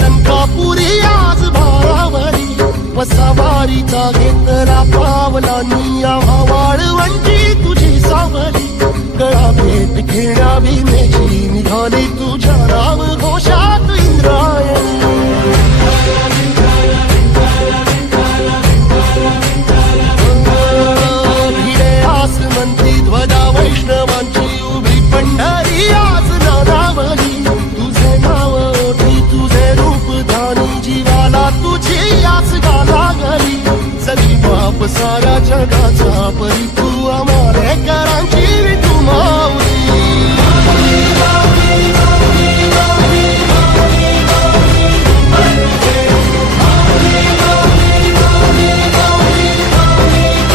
लंकापुरी आज भारावरी वसावारीचा घेतला पावलांनी आम्हा वाळवंटी तुझी सावली गळा भेट घेण्या भीमेची निघाली तुझ्या नाव घोषात इंद्रायणी भिडे आसमंती ध्वजा वैष्णवांची उभी पंढरी आज नादावली तुझे नाव ओठी तुझे रूप धानी जीवाला तुझी आस गाला गली सगळी बाप साऱ्या जगाचा परिचय